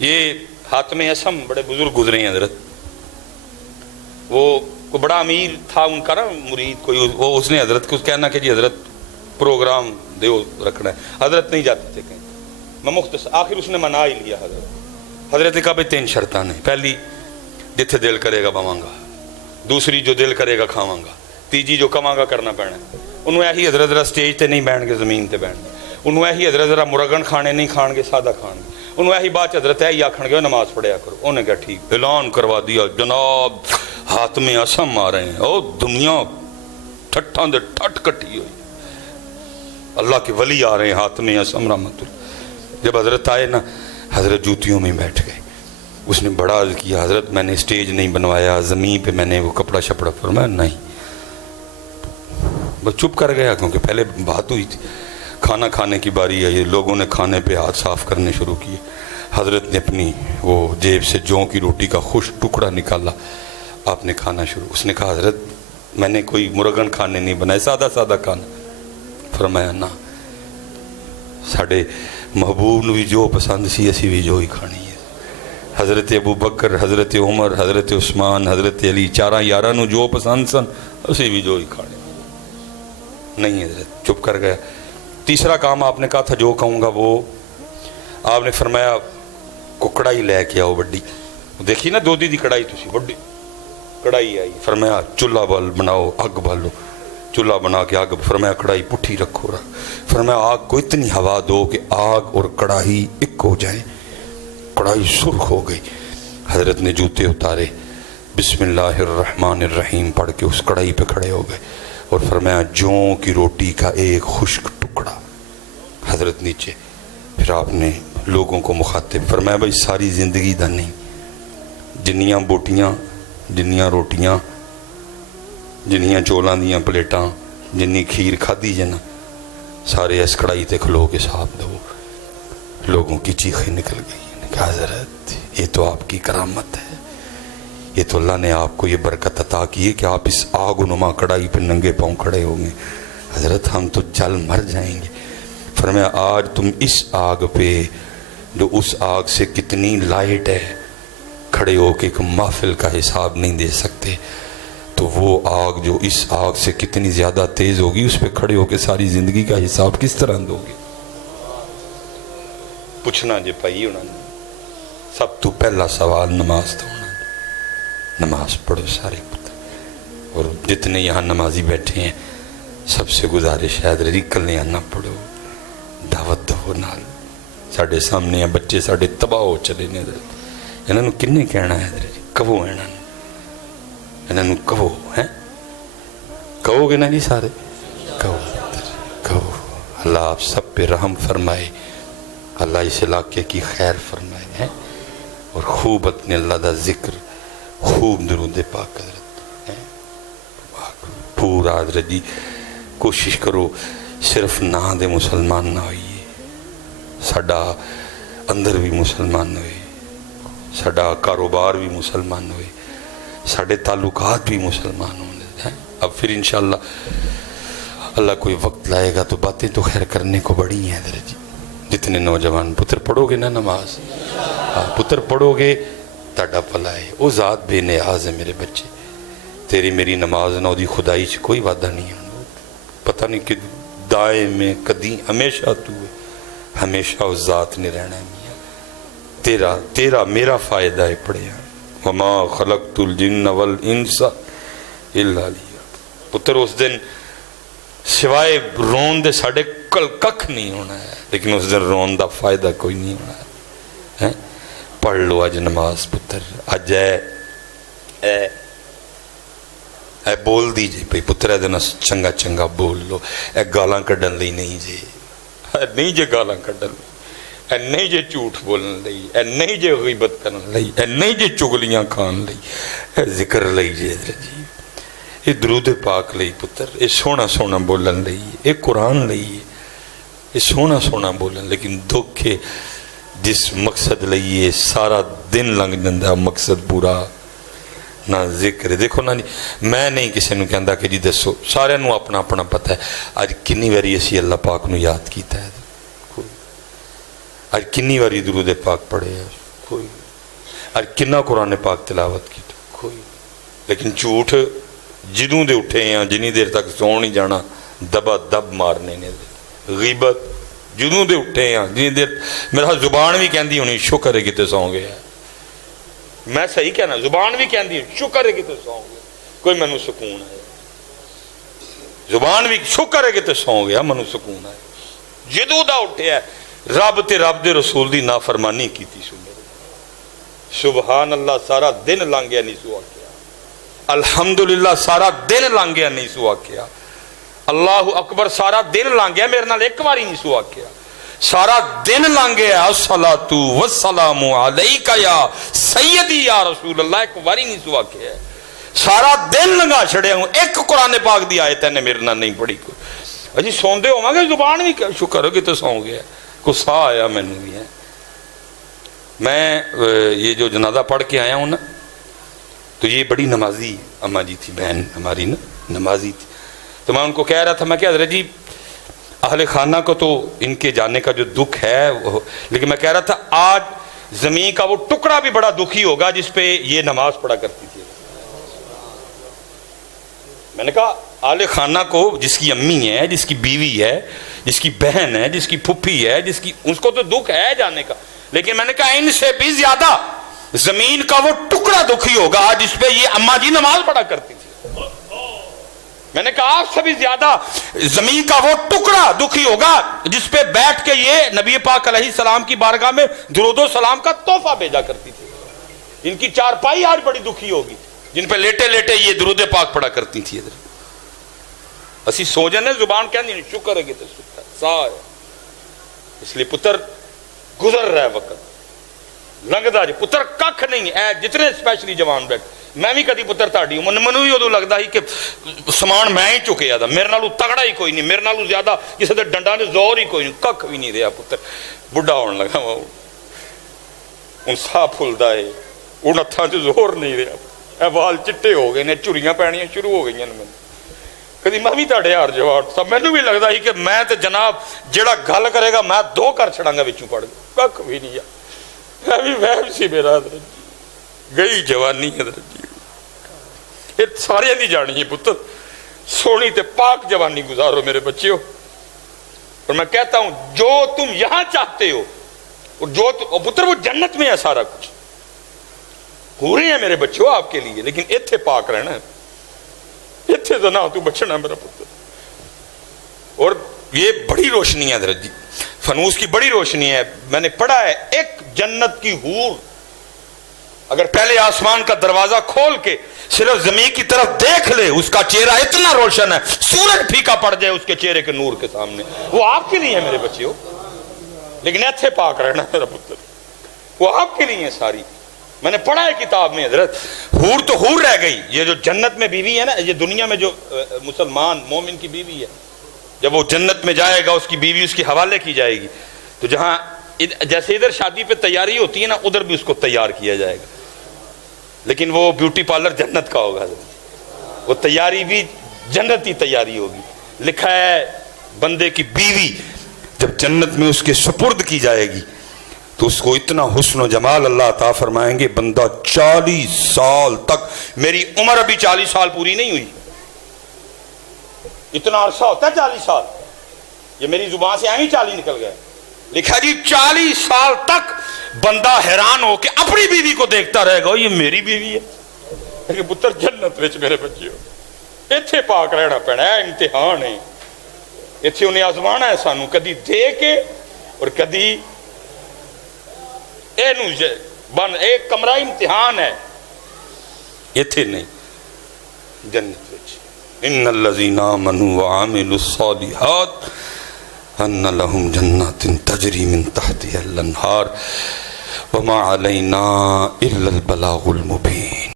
یہ حاتم اسم بڑے بزرگ گزرے ہیں حضرت، وہ بڑا امیر تھا ان کا نا مرید کوئی، وہ اس نے حضرت کو کہنا کہ جی حضرت پروگرام دیو رکھنا ہے، حضرت نہیں جاتے تھے کہیں، میں مختصر آخر اس نے منا ہی لیا حضرت نے کہا بھائی 3 شرطاں نے، پہلی جتھے دل کرے گا بواں گا، دوسری جو دل کرے گا کھاواں گا، تیجی جو کواں گا کرنا پینا، انہوں ایہی حضرت ذرا سٹیج تے نہیں بیٹھ گے، زمین تے بیٹھ گے، انہوں ایہی حضرت ذرا مرغن کھانے نہیں کھان گے، سادہ کھان گے، انہوں ایہی بات حضرت ایہی آکھن گے نماز پڑھیا کرو، انہوں نے کہا ٹھیک، اعلان کروا دیا جناب حاتم اسم آ رہے ہیں، او دنیا ٹھٹاں دے ٹھٹ کٹی ہوئی، اللہ کے ولی آ رہے ہیں حاتم اسم رحمت اللہ۔ جب حضرت آئے نا حضرت جوتیوں میں بیٹھ گئے، اس نے بڑا عرض کیا حضرت میں نے سٹیج نہیں بنوایا، زمین پہ میں نے وہ کپڑا شپڑا، فرمایا نہیں، بس چپ کر گیا کیونکہ پہلے بات ہوئی تھی، کھانا کھانے کی باری آئی، لوگوں نے کھانے پہ ہاتھ صاف کرنے شروع کیے، حضرت نے اپنی وہ جیب سے جوں کی روٹی کا خوش ٹکڑا نکالا، آپ نے کھانا شروع، اس نے کہا حضرت میں نے کوئی مرغن کھانے نہیں بنائے، سادہ سادہ کھانا، فرمایا نہ ساڑھے محبوب نے بھی جو پسند سی اسی بھی جو ہی کھانی ہے، حضرت ابو بکر، حضرت عمر، حضرت عثمان، حضرت علی، 4 یاراں نو جو پسند سن اسی بھی جو ہی کھانے، نہیں حضرت چپ کر گیا۔ تیسرا کام آپ نے کہا تھا جو کہوں گا وہ، آپ نے فرمایا کو کڑائی لے کے آؤ بڑی، دیکھی نا دودھی دی کڑائی تسی بڑی کڑائی آئی، فرمایا چولہا بال بناؤ، اگ بالو، چولہا بنا کے آگ، فرمایا کڑائی پٹھی رکھو، فرمایا آگ کو اتنی ہوا دو کہ آگ اور کڑاہی ایک ہو جائیں، کڑائی سرخ ہو گئی، حضرت نے جوتے اتارے، بسم اللہ الرحمن الرحیم پڑھ کے اس کڑائی پہ کھڑے ہو گئے اور فرمایا جوں کی روٹی کا ایک خشک ٹکڑا، حضرت نیچے، پھر آپ نے لوگوں کو مخاطب فرمایا بھائی ساری زندگی دا نہیں، جنیاں بوٹیاں، جنیاں روٹیاں، جنیاں چولاں دیاں پلیٹاں، جنی کھیر کھادی جنا، سارے اس کڑائی تے کھلو کے صاحب دو، لوگوں کی چیخیں نکل گئی، کہا حضرت یہ تو آپ کی کرامت ہے، یہ تو اللہ نے آپ کو یہ برکت عطا کی ہے کہ آپ اس آگ و نما کڑائی پہ ننگے پاؤں کھڑے ہوں گے، حضرت ہم تو جل مر جائیں گے، فرمایا آج تم اس آگ پہ جو اس آگ سے کتنی لائٹ ہے کھڑے ہو کے ایک محفل کا حساب نہیں دے سکتے، تو وہ آگ جو اس آگ سے کتنی زیادہ تیز ہوگی اس پہ کھڑے ہو کے ساری زندگی کا حساب کس طرح دو گے؟ پوچھنا جے پائی انہوں نے، سب تو پہلا سوال نماز تو ہونا، نماز پڑھو سارے پتر، اور جتنے یہاں نمازی بیٹھے ہیں سب سے گزارش ہے حضرت کلے آنا پڑھو، دعوت دو نال، ساڑھے سامنے ہیں بچے ساڑھے تباہ ہو چلے نے حضرت، انہوں نے کنے کہنا ہے حضرت کہو انہوں نے کہو ہیں کہو گے نا جی سارے کہو کہو، اللہ آپ سب پہ رحم فرمائے، اللہ اس علاقے کی خیر فرمائے ہیں، اور خوب اپنے اللہ دا ذکر، خوب درود پاک حضرت ہیں، پورا حضرت جی کوشش کرو صرف نہ دے مسلمان نہ ہوئیے، ساڑھا اندر بھی مسلمان ہوئے، ساڑھا کاروبار بھی مسلمان ہوئے، ساڑھے تعلقات بھی مسلمان ہونے ہیں، اب پھر انشاءاللہ اللہ کوئی وقت لائے گا تو باتیں تو خیر کرنے کو بڑی ہیں حضرت جی، جتنے نوجوان پتر پڑھو گے نا نماز، پتر پڑھو گے تاڑا پلا ہے، وہ ذات بے نیاز ہے میرے بچے، تیری میری نماز نہ دی خدائی سے کوئی وعدہ نہیں ہے، پتہ نہیں کہ دائیں میں کدی ہمیشہ تو ہے، ہمیشہ اس ذات نے رہنا ہے میاں، تیرا میرا فائدہ ہے پڑھے ہیں، وما خلقت الجن والانس الا لیہ، پتر اس دن سوائے رون دے ساڑھے کل ککھ نہیں ہونا ہے، لیکن اس دن رون دا فائدہ کوئی نہیں ہونا ہے، پڑھ لو آج نماز پتر، آج اے بول دیجئے پئی پتر اے دن چنگا چنگا بول لو، اے گالاں کڈن لئی نہیں جے، اے نہیں جے گالاں کڈن لئی، اے نہیں جے جھوٹ بولن لئی، اے نہیں جے غیبت کرن لئی، اے نہیں جے چگلیاں کھان لئی، اے ذکر لئی جے حضرت جی، اے درود پاک لئی پتر، اے سونا سونا بولن لئی، اے قرآن لئی، اے سونا سونا بولن، لیکن دکھے جس مقصد لئیے سارا دن لنگ جندہ مقصد پورا نہ ذکر ہے، دیکھو نا میں نہیں کسی نے کہندا کہ جی دسو، سارے نو اپنا اپنا پتہ ہے، آج کنی واری اسی اللہ پاک نو یاد کیتا ہے، آج کنی واری درود پاک پڑھے ہیں، کوئی اور کنا قرآن پاک تلاوت کی کوئی. لیکن جھوٹ جدوں دے اٹھے ہیں جنی دیر تک سو نہیں جانا دبا دب مارنے نے. غیبت جدوں دے اٹھے ہیں جنی دیر میرا زبان بھی کہندی ہونی شکر ہے کتے سو گیا. میں صحیح کہنا زبان بھی کہندی شکر ہے کتے سو گیا کوئی مینوں سکون ہے. زبان بھی شکر ہے کتے سو گیا منو سکون ہے. جدوں دا اٹھے ہے رب تے رب دے رسول دی نافرمانی کیتی سو میرے. سبحان اللہ سارا دن لنگ گیا نہیں سو آکیا. الحمدللہ سارا دن لنگ گیا نہیں سو آکیا. اللہ اکبر سارا دن لنگ گیا میرے نال ایک باری نہیں سو آکیا. سارا دن لنگ گیا الصلاۃ والسلام علیک یا سیدی یا رسول اللہ ایک باری نہیں سو آکیا. سارا دن لنگا چھڑے ہوں ایک قرآن پاک دی آیت نے میرے نال نہیں پڑھی. اجی سوندے ہو گے زبان بھی شکر ہو کہ تو سو گیا کو سا آیا مینوں بھی ہے. میں یہ جو جنازہ پڑھ کے آیا ہوں نا تو یہ بڑی نمازی اماں جی تھی بہن ہماری نا نمازی تھی. تو میں ان کو کہہ رہا تھا میں کہ حضرت جی اہل خانہ کو تو ان کے جانے کا جو دکھ ہے لیکن میں کہہ رہا تھا آج زمین کا وہ ٹکڑا بھی بڑا دکھی ہوگا جس پہ یہ نماز پڑھا کرتی تھی. میں نے کہا اہل خانہ کو جس کی امی ہے جس کی بیوی ہے جس کی بہن ہے جس کی پھپھی ہے جس کی اس کو تو دکھ ہے جانے کا لیکن میں نے کہا ان سے بھی زیادہ زمین کا وہ ٹکڑا دکھی ہوگا جس پہ یہ اماں جی نماز پڑھا کرتی تھی. میں نے کہا آپ سے بھی زیادہ زمین کا وہ ٹکڑا دکھی ہوگا جس پہ بیٹھ کے یہ نبی پاک علیہ السلام کی بارگاہ میں درود و سلام کا تحفہ بھیجا کرتی تھی. ان کی چارپائی آج بڑی دکھی ہوگی جن پہ لیٹے لیٹے یہ درود پاک پڑھا کرتی تھی. اسی سو جانے زبان کہندی نہیں شکر ہے کہ تے ستا سا ہے. اس لیے پتر گزر رہا ہے وقت لنگدا جی پتر ککھ نہیں اے جتنے اسپیشلی جوان بیٹھ میں بھی کدی پتر تاڑی ہوں منو ہی ادو لگتا ہی کہ سامان میں ہی چکیا تھا میرے نالوں تگڑا ہی کوئی نہیں میرے نالوں زیادہ کسی دے ڈنڈا نے زور ہی کوئی نہیں ککھ بھی نہیں رہا پتر بڈھا ہونے لگا ہوں سا پھلدا ہے ان ہتھاں چ زور نہیں رہا وال چٹے ہو گئے نے چریاں پینیاں شروع ہو گئی نے کدی میں بھی تاڑے یار جواب سب مینوں بھی لگتا ہی کہ میں تے جناب جڑا گل کرے گا میں دو کر چھڑاں گا وچوں پڑھ گیا ککھ بھی نہیں میں بھی وہم سی میرا حضرت جی گئی جوانی حضرت جی یہ سارے دی جانی ہے پتر سونی تے پاک جوانی گزارو میرے بچیو. اور میں کہتا ہوں جو تم یہاں چاہتے ہو اور جو پتر وہ جنت میں ہے سارا کچھ ہو رہے ہیں میرے بچوں آپ کے لیے لیکن ایتھے پاک رہنا ہے ایتھے تو نہ تو بچنا میرا پتر. اور یہ بڑی روشنی ہے حضرت جی فنوس کی بڑی روشنی ہے. میں نے پڑھا ہے ایک جنت کی حور اگر پہلے آسمان کا دروازہ کھول کے صرف زمین کی طرف دیکھ لے اس کا چہرہ اتنا روشن ہے سورج پھیکا پڑ جائے اس کے چہرے کے نور کے سامنے وہ آپ کے لیے ہے میرے بچیوں. لیکن ایتھے پاک رہنا میرا پتر وہ آپ کے لیے ہے ساری. میں نے پڑھا ہے کتاب میں حضرت حور تو حور رہ گئی یہ جو جنت میں بیوی ہے نا یہ دنیا میں جو مسلمان مومن کی بیوی ہے جب وہ جنت میں جائے گا اس کی بیوی اس کی حوالے کی جائے گی تو جہاں جیسے ادھر شادی پہ تیاری ہوتی ہے نا ادھر بھی اس کو تیار کیا جائے گا لیکن وہ بیوٹی پارلر جنت کا ہوگا حضرت وہ تیاری بھی جنتی تیاری ہوگی. لکھا ہے بندے کی بیوی جب جنت میں اس کے سپرد کی جائے گی تو اس کو اتنا حسن و جمال اللہ عطا فرمائیں گے بندہ 40 سال تک میری عمر ابھی 40 سال پوری نہیں ہوئی اتنا عرصہ ہوتا ہے 40 سال یہ میری زبان سے آئی 40 نکل گیا. لکھا جی 40 سال تک بندہ حیران ہو کے اپنی بیوی کو دیکھتا رہے گا یہ میری بیوی ہے لیکن پتر جنت وچ میرے بچے ہو ایتھے پاک رہنا پینا ہے امتحان ہے ایتھے انہیں آزمانا ہے سانو کدی دے کے اور کدی ایک کمرہ امتحان ہے ایتھے نہیں جنت وچ ان الذین آمنوا وعملوا الصالحات ان لهم جنات تجری من تحتها الانہار وما علینا الا البلاغ المبین.